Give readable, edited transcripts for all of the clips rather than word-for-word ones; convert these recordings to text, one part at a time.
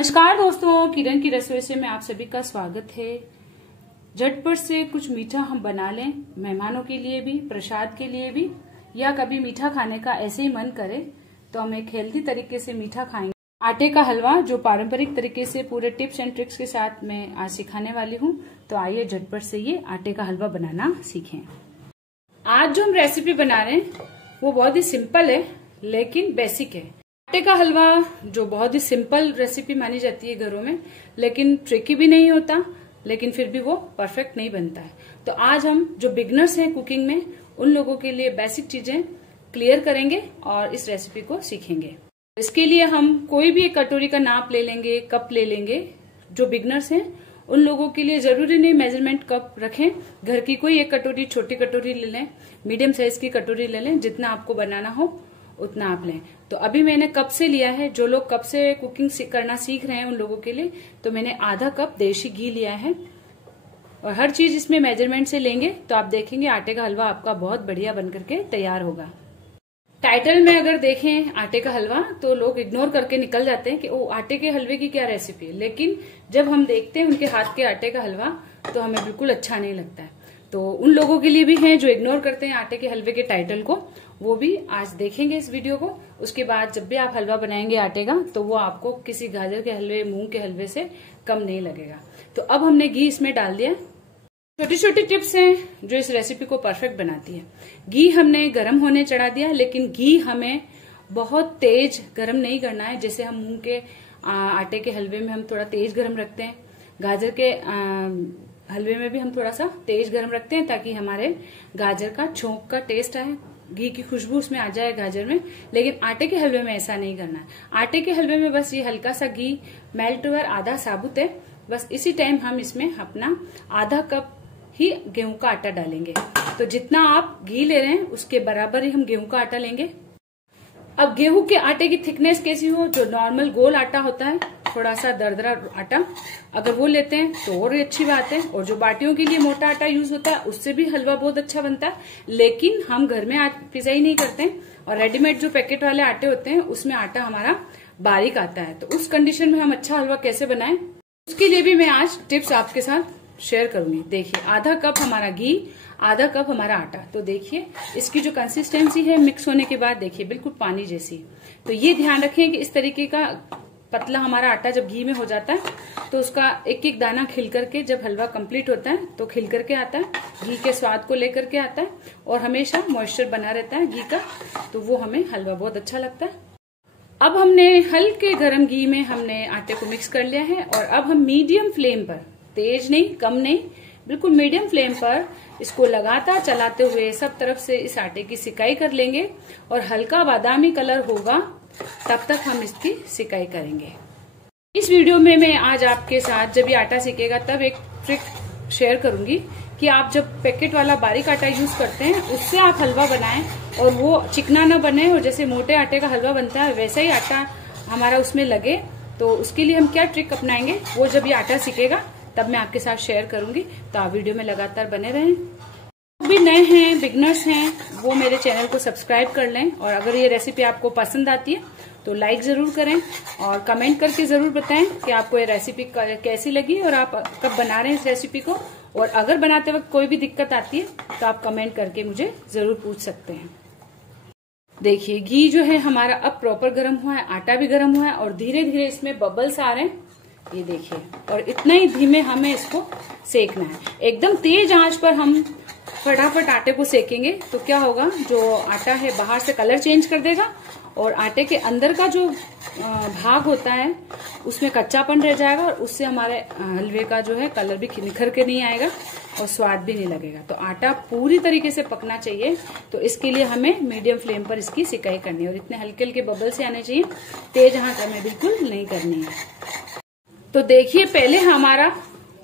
नमस्कार दोस्तों, किरण की रसोई से में आप सभी का स्वागत है। झटपट से कुछ मीठा हम बना लें, मेहमानों के लिए भी, प्रसाद के लिए भी, या कभी मीठा खाने का ऐसे ही मन करे तो हम एक हेल्दी तरीके से मीठा खाएंगे। आटे का हलवा जो पारंपरिक तरीके से पूरे टिप्स एंड ट्रिक्स के साथ मैं आज सिखाने वाली हूँ। तो आइए झटपट से ये आटे का हलवा बनाना सीखें। आज जो हम रेसिपी बना रहे हैं वो बहुत ही सिंपल है लेकिन बेसिक है। आटे का हलवा जो बहुत ही सिंपल रेसिपी मानी जाती है घरों में, लेकिन ट्रिकी भी नहीं होता, लेकिन फिर भी वो परफेक्ट नहीं बनता है। तो आज हम जो बिगनर्स हैं कुकिंग में, उन लोगों के लिए बेसिक चीजें क्लियर करेंगे और इस रेसिपी को सीखेंगे। इसके लिए हम कोई भी एक कटोरी का नाप ले लेंगे, कप ले लेंगे। जो बिगनर्स हैं उन लोगों के लिए जरूरी नहीं मेजरमेंट कप रखें, घर की कोई एक कटोरी, छोटी कटोरी ले लें, मीडियम साइज की कटोरी ले लें, जितना आपको बनाना हो उतना आप लें। तो अभी मैंने कप से लिया है। जो लोग कप से कुकिंग करना सीख रहे हैं उन लोगों के लिए तो मैंने आधा कप देशी घी लिया है। और हर चीज इसमें मेजरमेंट से लेंगे तो आप देखेंगे आटे का हलवा आपका बहुत बढ़िया बनकर के तैयार होगा। टाइटल में अगर देखें आटे का हलवा तो लोग इग्नोर करके निकल जाते हैं कि ओ आटे के हलवे की क्या रेसिपी है, लेकिन जब हम देखते हैं उनके हाथ के आटे का हलवा तो हमें बिल्कुल अच्छा नहीं लगता है। तो उन लोगों के लिए भी हैं जो इग्नोर करते हैं आटे के हलवे के टाइटल को, वो भी आज देखेंगे इस वीडियो को। उसके बाद जब भी आप हलवा बनाएंगे आटे का तो वो आपको किसी गाजर के हलवे, मूंग के हलवे से कम नहीं लगेगा। तो अब हमने घी इसमें डाल दिया। छोटी छोटी टिप्स हैं जो इस रेसिपी को परफेक्ट बनाती है। घी हमने गर्म होने चढ़ा दिया, लेकिन घी हमें बहुत तेज गर्म नहीं करना है। जैसे हम मूंग के आटे के हलवे में हम थोड़ा तेज गर्म रखते हैं, गाजर के हलवे में भी हम थोड़ा सा तेज गर्म रखते हैं ताकि हमारे गाजर का छोंक का टेस्ट आए, घी की खुशबू उसमें आ जाए गाजर में। लेकिन आटे के हलवे में ऐसा नहीं करना है। आटे के हलवे में बस ये हल्का सा घी मेल्ट हुआ, आधा साबुत है, बस इसी टाइम हम इसमें अपना आधा कप ही गेहूं का आटा डालेंगे। तो जितना आप घी ले रहे हैं उसके बराबर ही हम गेहूं का आटा लेंगे। अब गेहूं के आटे की थिकनेस कैसी हो? जो नॉर्मल गोल आटा होता है, थोड़ा सा दरदरा आटा, अगर वो लेते हैं तो और अच्छी बात है। और जो बाटियों के लिए मोटा आटा यूज होता है उससे भी हलवा बहुत अच्छा बनता है, लेकिन हम घर में पिसाई नहीं करते हैं। और रेडीमेड जो पैकेट वाले आटे होते हैं उसमें आटा हमारा बारीक आता है। तो उस कंडीशन में हम अच्छा हलवा कैसे बनाएं, उसके लिए भी मैं आज टिप्स आपके साथ शेयर करूंगी। देखिए, आधा कप हमारा घी, आधा कप हमारा आटा। तो देखिए इसकी जो कंसिस्टेंसी है मिक्स होने के बाद, देखिए बिल्कुल पानी जैसी। तो ये ध्यान रखें कि इस तरीके का पतला हमारा आटा जब घी में हो जाता है तो उसका एक एक दाना खिल करके, जब हलवा कंप्लीट होता है तो खिल करके आता है, घी के स्वाद को लेकर के आता है और हमेशा मॉइस्चर बना रहता है घी का। तो वो हमें हलवा बहुत अच्छा लगता है। अब हमने हल्के गर्म घी में हमने आटे को मिक्स कर लिया है और अब हम मीडियम फ्लेम पर, तेज नहीं, कम नहीं, बिल्कुल मीडियम फ्लेम पर इसको लगातार चलाते हुए सब तरफ से इस आटे की सिकाई कर लेंगे। और हल्का बादामी कलर होगा तब तक हम इसकी सिकाई करेंगे। इस वीडियो में मैं आज आपके साथ जब ये आटा सिकेगा तब एक ट्रिक शेयर करूंगी कि आप जब पैकेट वाला बारीक आटा यूज करते हैं उससे आप हलवा बनाएं और वो चिकना ना बने, और जैसे मोटे आटे का हलवा बनता है वैसा ही आटा हमारा उसमें लगे। तो उसके लिए हम क्या ट्रिक अपनाएंगे वो जब ये आटा सिकेगा तब मैं आपके साथ शेयर करूंगी। तो आप वीडियो में लगातार बने रहें। भी नए हैं, बिगनर्स हैं, वो मेरे चैनल को सब्सक्राइब कर लें। और अगर ये रेसिपी आपको पसंद आती है तो लाइक जरूर करें और कमेंट करके जरूर बताएं कि आपको ये रेसिपी कैसी लगी और आप कब बना रहे हैं इस रेसिपी को। और अगर बनाते वक्त कोई भी दिक्कत आती है तो आप कमेंट करके मुझे जरूर पूछ सकते हैं। देखिए घी जो है हमारा अब प्रॉपर गर्म हुआ है, आटा भी गर्म हुआ है और धीरे धीरे इसमें बबल्स आ रहे हैं, ये देखिए। और इतना ही धीमे हमें इसको सेकना है। एकदम तेज आंच पर हम फटाफट आटे को सेकेंगे तो क्या होगा, जो आटा है बाहर से कलर चेंज कर देगा और आटे के अंदर का जो भाग होता है उसमें कच्चापन रह जाएगा और उससे हमारे हलवे का जो है कलर भी निखर के नहीं आएगा और स्वाद भी नहीं लगेगा। तो आटा पूरी तरीके से पकना चाहिए। तो इसके लिए हमें मीडियम फ्लेम पर इसकी सिकाई करनी है और इतने हल्के हल्के बबल से आने चाहिए, तेज आंच हमें बिल्कुल नहीं करनी है। तो देखिए पहले हमारा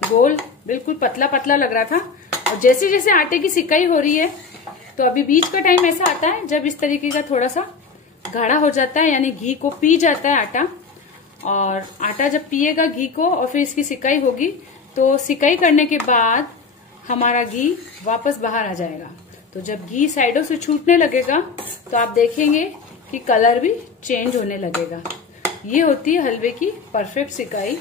गोल बिल्कुल पतला पतला लग रहा था और जैसे जैसे आटे की सिकाई हो रही है तो अभी बीच का टाइम ऐसा आता है जब इस तरीके का थोड़ा सा गाढ़ा हो जाता है, यानी घी को पी जाता है आटा। और आटा जब पिएगा घी को और फिर इसकी सिकाई होगी तो सिकाई करने के बाद हमारा घी वापस बाहर आ जाएगा। तो जब घी साइडों से छूटने लगेगा तो आप देखेंगे कि कलर भी चेंज होने लगेगा। ये होती है हलवे की परफेक्ट सिकाई।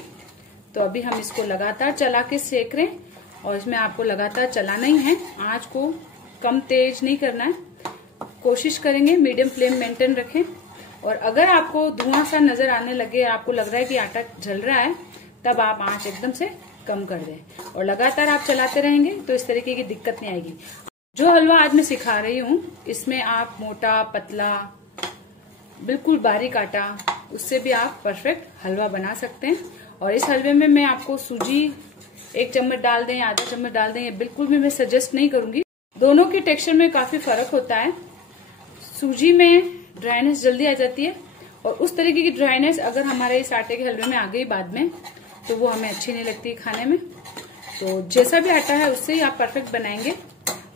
तो अभी हम इसको लगातार चला के सेक रहे हैं और इसमें आपको लगातार चलाना ही है, आंच को कम तेज नहीं करना है, कोशिश करेंगे मीडियम फ्लेम मेंटेन रखें। और अगर आपको धुआं सा नजर आने लगे, आपको लग रहा है कि आटा जल रहा है, तब आप आंच एकदम से कम कर दें और लगातार आप चलाते रहेंगे तो इस तरीके की दिक्कत नहीं आएगी। जो हलवा आज मैं सिखा रही हूँ इसमें आप मोटा पतला बिल्कुल बारीक आटा, उससे भी आप परफेक्ट हलवा बना सकते हैं। और इस हलवे में मैं आपको सूजी 1 चम्मच डाल दें, आधा चम्मच डाल दें, ये बिल्कुल भी मैं सजेस्ट नहीं करूंगी। दोनों के टेक्सचर में काफी फर्क होता है। सूजी में ड्राइनेस जल्दी आ जाती है और उस तरीके की ड्राइनेस अगर हमारे इस आटे के हलवे में आ गई बाद में तो वो हमें अच्छी नहीं लगती खाने में। तो जैसा भी आटा है उससे ही आप परफेक्ट बनाएंगे।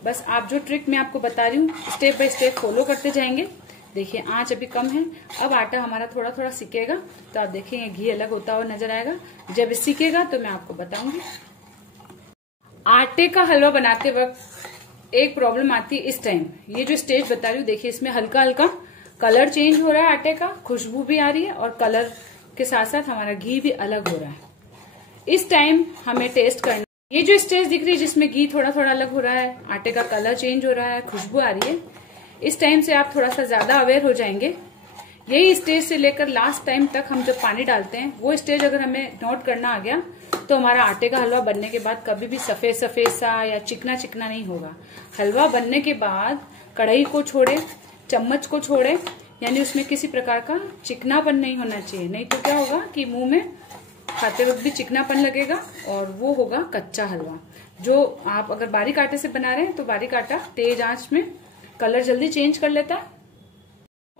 बस आप जो ट्रिक मैं आपको बता रही हूँ स्टेप बाय स्टेप फॉलो करते जाएंगे। देखिए आंच अभी कम है, अब आटा हमारा थोड़ा थोड़ा सिकेगा तो आप देखेंगे घी अलग होता हुआ नजर आएगा। जब सिकेगा तो मैं आपको बताऊंगी। आटे का हलवा बनाते वक्त एक प्रॉब्लम आती है इस टाइम, ये जो स्टेज बता रही हूँ देखिए इसमें हल्का हल्का कलर चेंज हो रहा है आटे का, खुशबू भी आ रही है और कलर के साथ साथ हमारा घी भी अलग हो रहा है। इस टाइम हमें टेस्ट करना, ये जो स्टेज दिख रही है जिसमें घी थोड़ा थोड़ा अलग हो रहा है, आटे का कलर चेंज हो रहा है, खुशबू आ रही है, इस टाइम से आप थोड़ा सा ज्यादा अवेयर हो जाएंगे। यही स्टेज से लेकर लास्ट टाइम तक हम जब पानी डालते हैं वो स्टेज अगर हमें नोट करना आ गया तो हमारा आटे का हलवा बनने के बाद कभी भी सफेद सफेद सा या चिकना चिकना नहीं होगा। हलवा बनने के बाद कढ़ाई को छोड़े, चम्मच को छोड़े, यानी उसमें किसी प्रकार का चिकनापन नहीं होना चाहिए, नहीं तो क्या होगा कि मुंह में खाते वक्त भी चिकनापन लगेगा और वो होगा कच्चा हलवा। जो आप अगर बारीक आटे से बना रहे हैं तो बारीक आटा तेज आंच में कलर जल्दी चेंज कर लेता है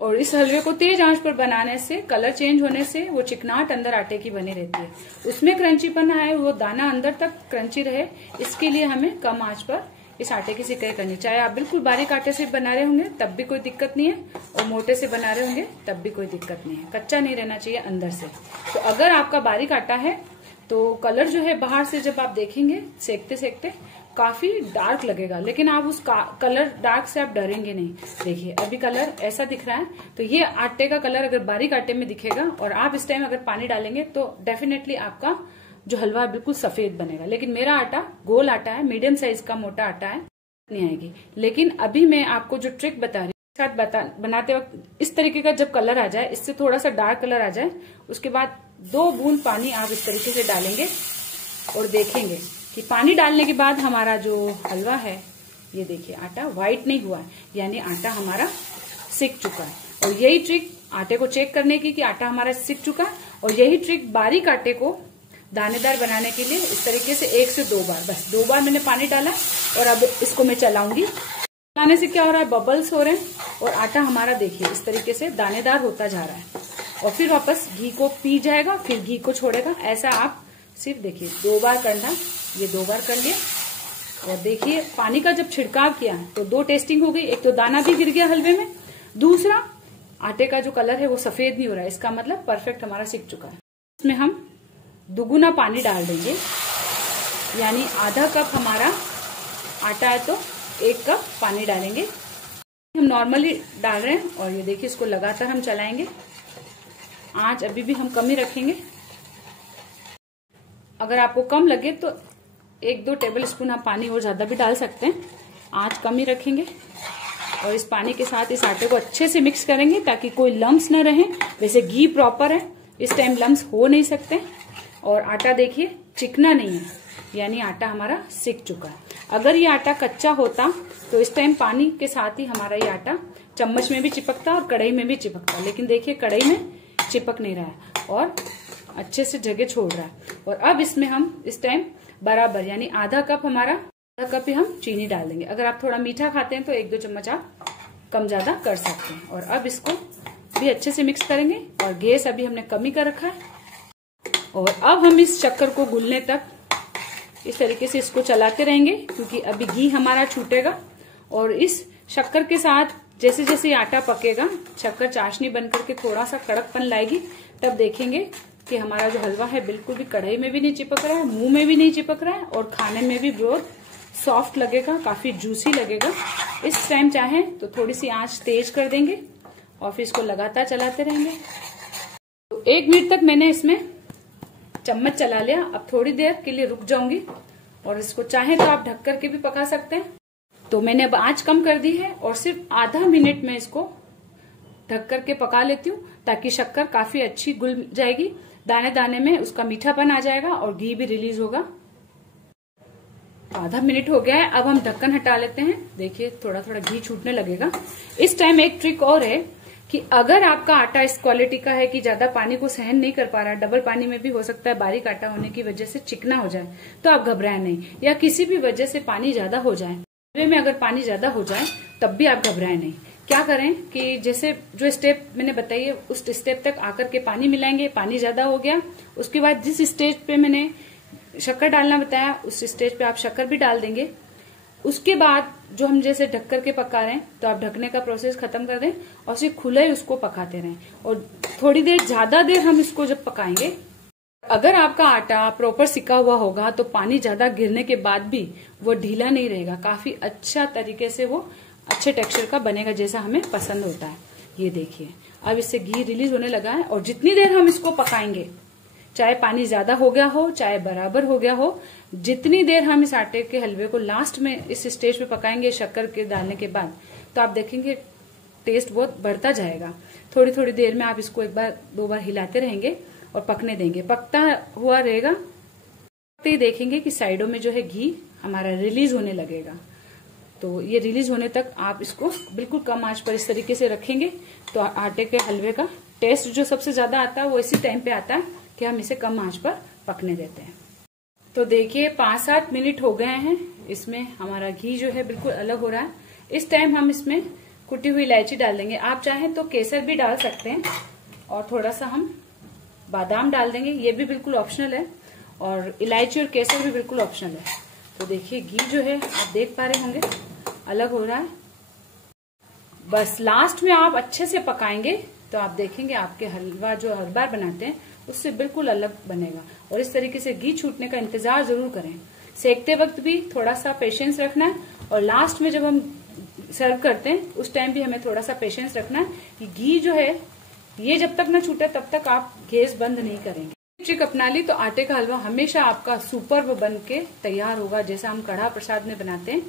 और इस हलवे को तेज आंच पर बनाने से, कलर चेंज होने से वो चिकनाहट अंदर आटे की बनी रहती है, उसमें क्रंचीपन आए, वो दाना अंदर तक क्रंची रहे, इसके लिए हमें कम आंच पर इस आटे की सिकाई करनी। चाहे आप बिल्कुल बारीक आटे से बना रहे होंगे तब भी कोई दिक्कत नहीं है और मोटे से बना रहे होंगे तब भी कोई दिक्कत नहीं है, कच्चा नहीं रहना चाहिए अंदर से। तो अगर आपका बारीक आटा है तो कलर जो है बाहर से जब आप देखेंगे सेकते सेकते काफी डार्क लगेगा, लेकिन आप उस कलर डार्क से आप डरेंगे नहीं। देखिए अभी कलर ऐसा दिख रहा है, तो ये आटे का कलर अगर बारीक आटे में दिखेगा और आप इस टाइम अगर पानी डालेंगे तो डेफिनेटली आपका जो हलवा है बिल्कुल सफेद बनेगा। लेकिन मेरा आटा गोल आटा है, मीडियम साइज का मोटा आटा है, नहीं आएगी। लेकिन अभी मैं आपको जो ट्रिक बता रही हूँ साथ बनाते वक्त इस तरीके का जब कलर आ जाए, इससे थोड़ा सा डार्क कलर आ जाए, उसके बाद 2 बूंद पानी आप इस तरीके से डालेंगे और देखेंगे कि पानी डालने के बाद हमारा जो हलवा है, ये देखिए आटा व्हाइट नहीं हुआ है, यानी आटा हमारा सिक चुका है। और यही ट्रिक आटे को चेक करने की कि आटा हमारा सिक चुका है, और यही ट्रिक बारीक आटे को दानेदार बनाने के लिए इस तरीके से 1 से 2 बार, बस 2 बार मैंने पानी डाला और अब इसको मैं चलाऊंगी। चलाने से क्या हो रहा है, बबल्स हो रहे हैं और आटा हमारा देखिए इस तरीके से दानेदार होता जा रहा है और फिर वापस घी को पी जाएगा, फिर घी को छोड़ेगा। ऐसा आप सिर्फ देखिए 2 बार करना, ये 2 बार कर लिया और देखिए पानी का जब छिड़काव किया तो 2 टेस्टिंग हो गई, एक तो दाना भी गिर गया हलवे में, दूसरा आटे का जो कलर है वो सफेद नहीं हो रहा है, इसका मतलब परफेक्ट हमारा सिक चुका है। इसमें हम दुगुना पानी डाल देंगे, यानी आधा कप हमारा आटा है तो 1 कप पानी डालेंगे। हम नॉर्मली डाल रहे हैं और ये देखिए इसको लगातार हम चलाएंगे, आंच अभी भी हम कम ही रखेंगे। अगर आपको कम लगे तो 1-2 टेबल स्पून आप पानी और ज्यादा भी डाल सकते हैं, आंच कम ही रखेंगे और इस पानी के साथ इस आटे को अच्छे से मिक्स करेंगे ताकि कोई लम्स न रहे। वैसे घी प्रॉपर है, इस टाइम लम्स हो नहीं सकते और आटा देखिए चिकना नहीं है, यानी आटा हमारा सिक चुका है। अगर ये आटा कच्चा होता तो इस टाइम पानी के साथ ही हमारा ये आटा चम्मच में भी चिपकता और कढ़ाई में भी चिपकता, लेकिन देखिए कढ़ाई में चिपक नहीं रहा है और अच्छे से जगह छोड़ रहा है। और अब इसमें हम इस टाइम बराबर, यानी आधा कप हमारा, आधा कप ही हम चीनी डाल देंगे। अगर आप थोड़ा मीठा खाते हैं तो 1-2 चम्मच आप कम ज्यादा कर सकते हैं। और अब इसको भी अच्छे से मिक्स करेंगे और गैस अभी हमने कम ही कर रखा है। और अब हम इस शक्कर को घुलने तक इस तरीके से इसको चलाते रहेंगे, क्योंकि अभी घी हमारा छूटेगा और इस शक्कर के साथ जैसे जैसे आटा पकेगा, शक्कर चाशनी बनकर के थोड़ा सा कड़कपन लाएगी, तब देखेंगे कि हमारा जो हलवा है बिल्कुल भी कढ़ाई में भी नहीं चिपक रहा है, मुंह में भी नहीं चिपक रहा है और खाने में भी बहुत सॉफ्ट लगेगा, काफी जूसी लगेगा। इस टाइम चाहें तो थोड़ी सी आंच तेज कर देंगे और फिर इसको लगातार चलाते रहेंगे। तो तो 1 मिनट तक मैंने इसमें चम्मच चला लिया। अब थोड़ी देर के लिए रुक जाऊंगी और इसको चाहे तो आप ढक करके भी पका सकते हैं। तो मैंने अब आंच कम कर दी है और सिर्फ आधा मिनट में इसको ढक करके पका लेती हूँ, ताकि शक्कर काफी अच्छी घुल जाएगी, दाने दाने में उसका मीठापन आ जाएगा और घी भी रिलीज होगा। आधा मिनट हो गया है, अब हम ढक्कन हटा लेते हैं। देखिए थोड़ा थोड़ा घी छूटने लगेगा। इस टाइम एक ट्रिक और है कि अगर आपका आटा इस क्वालिटी का है कि ज्यादा पानी को सहन नहीं कर पा रहा, डबल पानी में भी हो सकता है बारीक आटा होने की वजह से चिकना हो जाए, तो आप घबराएं नहीं। या किसी भी वजह से पानी ज्यादा हो जाए, हलवे में अगर पानी ज्यादा हो जाए तब भी आप घबराएं नहीं। क्या करें कि जैसे जो स्टेप मैंने बताई है उस स्टेप तक आकर के पानी मिलाएंगे। पानी ज्यादा हो गया, उसके बाद जिस स्टेज पे मैंने शक्कर डालना बताया उस स्टेज पे आप शक्कर भी डाल देंगे। उसके बाद जो हम जैसे ढक करके पका रहे हैं, तो आप ढकने का प्रोसेस खत्म कर दें और सिर्फ खुले ही उसको पकाते रहें। और थोड़ी देर ज्यादा देर हम इसको जब पकाएंगे, अगर आपका आटा प्रॉपर सिका हुआ होगा तो पानी ज्यादा गिरने के बाद भी वो ढीला नहीं रहेगा, काफी अच्छा तरीके से वो अच्छे टेक्सचर का बनेगा जैसा हमें पसंद होता है। ये देखिए अब इससे घी रिलीज होने लगा है। और जितनी देर हम इसको पकाएंगे, चाहे पानी ज्यादा हो गया हो चाहे बराबर हो गया हो, जितनी देर हम इस आटे के हलवे को लास्ट में इस स्टेज पे पकाएंगे शक्कर के डालने के बाद, तो आप देखेंगे टेस्ट बहुत बढ़ता जाएगा। थोड़ी थोड़ी देर में आप इसको 1 बार 2 बार हिलाते रहेंगे और पकने देंगे। पकता हुआ रहेगा, पकते ही देखेंगे कि साइडों में जो है घी हमारा रिलीज होने लगेगा। तो ये रिलीज होने तक आप इसको बिल्कुल कम आंच पर इस तरीके से रखेंगे, तो आटे के हलवे का टेस्ट जो सबसे ज्यादा आता है वो इसी टाइम पे आता है कि हम इसे कम आंच पर पकने देते हैं। तो देखिए 5-7 मिनट हो गए हैं, इसमें हमारा घी जो है बिल्कुल अलग हो रहा है। इस टाइम हम इसमें कुटी हुई इलायची डाल देंगे। आप चाहें तो केसर भी डाल सकते हैं और थोड़ा सा हम बादाम डाल देंगे, ये भी बिल्कुल ऑप्शनल है। और इलायची और केसर भी बिल्कुल ऑप्शनल है। तो देखिए घी जो है आप देख पा रहे होंगे अलग हो रहा है। बस लास्ट में आप अच्छे से पकाएंगे तो आप देखेंगे आपके हलवा जो हर बार बनाते हैं उससे बिल्कुल अलग बनेगा। और इस तरीके से घी छूटने का इंतजार जरूर करें। सेकते वक्त भी थोड़ा सा पेशेंस रखना है और लास्ट में जब हम सर्व करते हैं उस टाइम भी हमें थोड़ा सा पेशेंस रखना है कि घी जो है ये जब तक ना छूटे तब तक आप गैस बंद नहीं करेंगे। ट्रिक अपना ली तो आटे का हलवा हमेशा आपका सुपर्ब बन के तैयार होगा। जैसा हम कढ़ा प्रसाद में बनाते हैं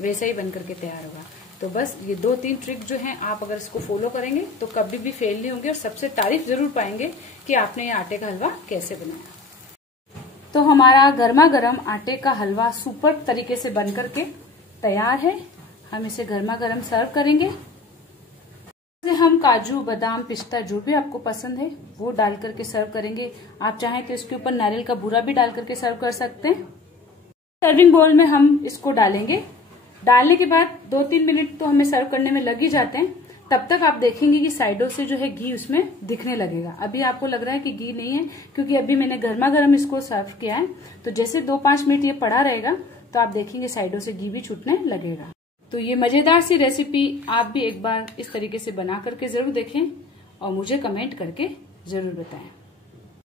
वैसा ही बन करके तैयार होगा। तो बस ये 2-3 ट्रिक जो हैं आप अगर इसको फॉलो करेंगे तो कभी भी फेल नहीं होंगे और सबसे तारीफ जरूर पाएंगे कि आपने ये आटे का हलवा कैसे बनाया। तो हमारा गर्मा गर्म आटे का हलवा सुपर तरीके से बन करके तैयार है। हम इसे गर्मा गर्म सर्व करेंगे। हम काजू बादाम पिस्ता जो भी आपको पसंद है वो डाल करके सर्व करेंगे। आप चाहें तो इसके ऊपर नारियल का बूरा भी डाल करके सर्व कर सकते हैं। सर्विंग बाउल में हम इसको डालेंगे। डालने के बाद 2-3 मिनट तो हमें सर्व करने में लग ही जाते हैं। तब तक आप देखेंगे कि साइडों से जो है घी उसमें दिखने लगेगा। अभी आपको लग रहा है कि घी नहीं है क्योंकि अभी मैंने गर्मा गर्म इसको सर्व किया है। तो जैसे 2-5 मिनट ये पड़ा रहेगा तो आप देखेंगे साइडों से घी भी छूटने लगेगा। तो ये मजेदार सी रेसिपी आप भी एक बार इस तरीके से बना करके जरूर देखें और मुझे कमेंट करके जरूर बताएं।